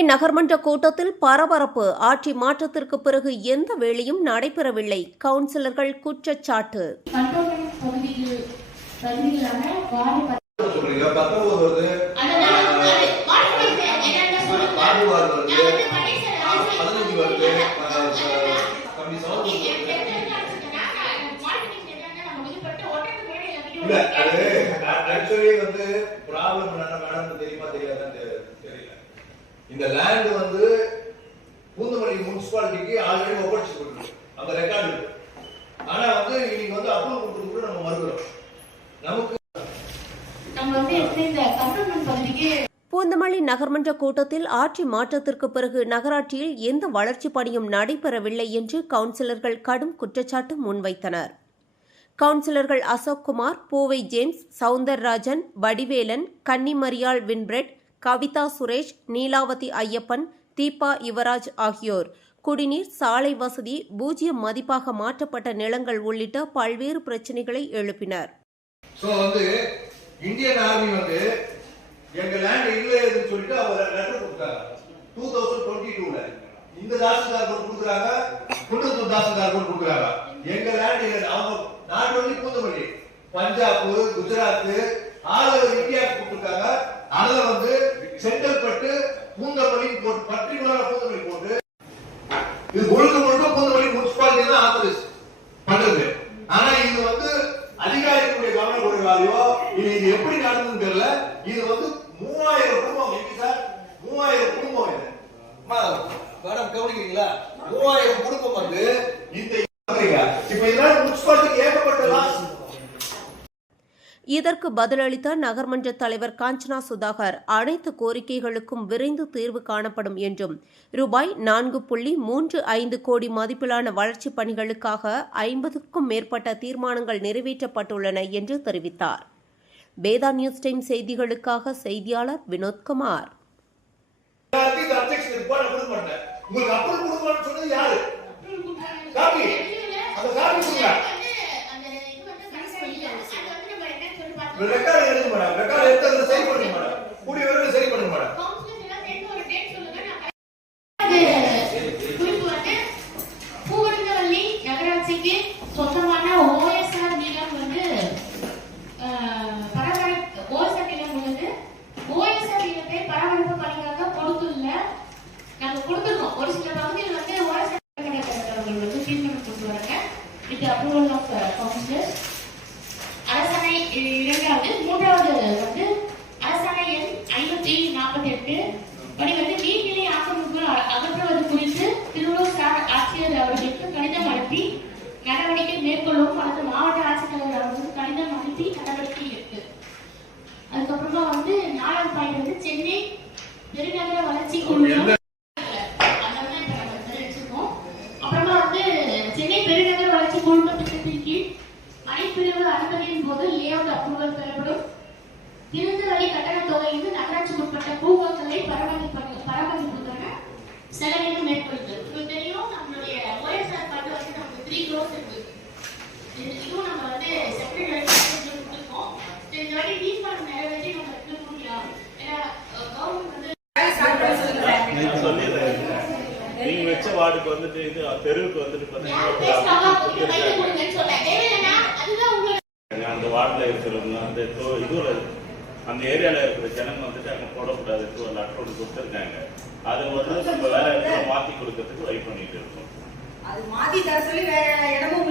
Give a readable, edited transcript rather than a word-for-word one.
பூந்தமல்லி நகர்மன்ற கூட்டத்தில் பரபரப்பு. ஆட்சி மாற்றத்திற்கு பிறகு எந்த வேலையும் நடைபெறவில்லை. கவுன்சிலர்கள் குற்றச்சாட்டு. இந்த லேண்ட் வந்து பூந்தமல்லி முனிசிபாலிட்டிக்கு ஆல்ரெடி ஒப்படைச்சிருக்கு. அந்த ரெக்கார்டு இருக்கு. ஆனா வந்து இன்னைக்கு வந்து அப்ரூவல் கொடுத்து நம்ம மறுக்கிறோம். நமக்கு இந்த கண்டோன்மென்ட் பகுதிக்கு பூந்தமல்லி நகர்மன்ற கூட்டத்தில் ஆட்சி மாற்றத்திற்கு பிறகு நகராட்சியில் எந்த வளர்ச்சி பணியும் நடைபெறவில்லை என்று கவுன்சிலர்கள் கடும் குற்றச்சாட்டு முன்வைத்தனர். கவுன்சிலர்கள் அசோக்குமார், பூவை ஜேம்ஸ், சவுந்தரராஜன், வடிவேலன், கன்னிமரியாள் வின்பிரெட், கவிதா சுரேஷ், நீலாவதி ஐயப்பன், தீபா யுவராஜ் ஆகியோர் குடிநீர், சாலை வசதி, பூஜ்ஜியம் மதிப்பாக மாற்றப்பட்ட நிலங்கள் உள்ளிட்ட பல்வேறு பிரச்சனைகளை எழுப்பினர். இந்தியன் ஆர்மி வந்து எங்க லேண்ட் இல்லைன்னு சொல்லிட்டு அவங்க லெட்டர் கொடுத்தாங்க 2022ல. இந்த தாசில்தார் கோட் கொடுக்குறாங்க, குண்டத்தூர் தாசில்தார் கோட் கொடுக்குறாங்க. எங்க லேண்ட் இல்லை. அவங்க not only Poonamallee, Punjab, Gujarat, all over India கொடுத்துருக்காங்க. அதுல வந்து செங்கல்பட்டு பூந்தமல்லி போட்டு பர்டிகுலரா பூந்தமல்லி போட்டு இது முழுக்க பூந்தமல்லி முனிசிபாலிட்டி தான் ஆத்தரைஸ் பண்றது. ஆனா இது வந்து அதிகாரிகளுடைய கவனம் குறைவாலையோ இது எப்படி நடந்ததுன்னு தெரியல. இது வந்து 3000 குடும்பம் எப்படி சார்? 3000 குடும்பம் இது மேடம் கவனிக்கிறீங்களா? 3000 குடும்பம் வந்து இந்த இப்ப இதனால முனிசிபாலிட்டிக்கு ஏகப்பட்ட லாஸ். இதற்கு பதிலளித்த நகர்மன்ற தலைவர் காஞ்சனா சுதாகர், அனைத்து கோரிக்கைகளுக்கும் விரைந்து தீர்வு காணப்படும் என்றும் ரூபாய் 4.35 கோடி மதிப்பிலான வளர்ச்சிப் பணிகளுக்காக 50க்கும் மேற்பட்ட தீர்மானங்கள் நிறைவேற்றப்பட்டுள்ளன என்று தெரிவித்தார். வேதா நியூஸ் டைம் செய்திகளுக்காக செய்தியாளர் வினோத்குமார். ரெக்கார்ட் எழுதி மேடம், ரெக்கார்ட் எடுத்து சரி பண்ணுங்க மேடம், கூடிய விரைவில் சரி பண்ணுங்க மேடம். பூந்தமல்லி நகராட்சிக்கு சொந்தமான ஓஎஸ்ஆர் நிலம் வந்து ஓஎஸ்ஆர் நிலம் உள்ளது. ஓஎஸ்ஆர் நிலத்தை பராமரிப்பு பணிக்காக கொடுத்துள்ள நாங்கள் கொடுத்துருக்கோம். ஒரு சில பகுதியில் வந்து ஓஎஸ்ஆர் வந்து தீர்மானம் கொண்டு வராங்க. இது அப்ரூவல் ஆஃப் கவுன்சிலர். அரசாணை 2வது 3வது வந்து அரசாணை எண் 548 படி வந்து நீர்நிலை ஆக்கிரமிப்பு அகற்றுவது குறித்து திருவள்ளூர் ஆட்சியர் அவர்களுக்கு கடிதம் அனுப்பி நடவடிக்கை மேற்கொள்ளவும் அல்லது மாவட்ட ஆட்சித்தலைவர் அவர்களுக்கு கடிதம் அனுப்பி நடவடிக்கை இருக்கு. அதுக்கப்புறமா வந்து 4வது பாயிண்ட் வந்து சென்னை பெருநகர வளர்ச்சி குழு அப்புறமா வந்து சென்னை பெருநகர வளர்ச்சி குழும திட்டத்தின் கீழ் மனைப்பிரிவு அனுமதியின் போது லேஅவுட் அப்ரூவல் பெறப்படும். திறந்த வழி கட்டண தொகையில் நகராட்சிக்கு உட்பட்ட பூங்காக்களை பராமரிப்புக்கான செலவினம் மேற்கொள்ளுது. உங்களுக்கு தெரியும், நம்மளுடைய ஓஎஸ்ஆர் ஃபண்ட் வந்து நமக்கு 3 crores இருக்கு. இதுவும் நம்ம வந்து செக்ரட்டரி கொடுத்துருக்கோம். இந்த வாட்டி தீர்மானம் நிறைவேற்றி நம்ம எடுத்து முடியலாம். ஏன்னா கவர்மெண்ட் வந்து நீங்க வச்ச வார்டுக்கு வந்துட்டு இது தெருவுக்கு வந்துட்டு அந்த வார்டுல இருக்கிறவங்க அந்த இதுல அந்த ஏரியால இருக்கிற ஜனங்க வந்துட்டு அங்க போடக்கூடாது ஒரு லெட்டர் ஒன்று கொடுத்துருக்காங்க. அது வந்து நம்ம வேற இடத்துல மாத்தி கொடுக்கறதுக்கு ட்ரை பண்ணிட்டு இருக்கோம். அது மாத்தி தர சொல்லி வேற இடமும்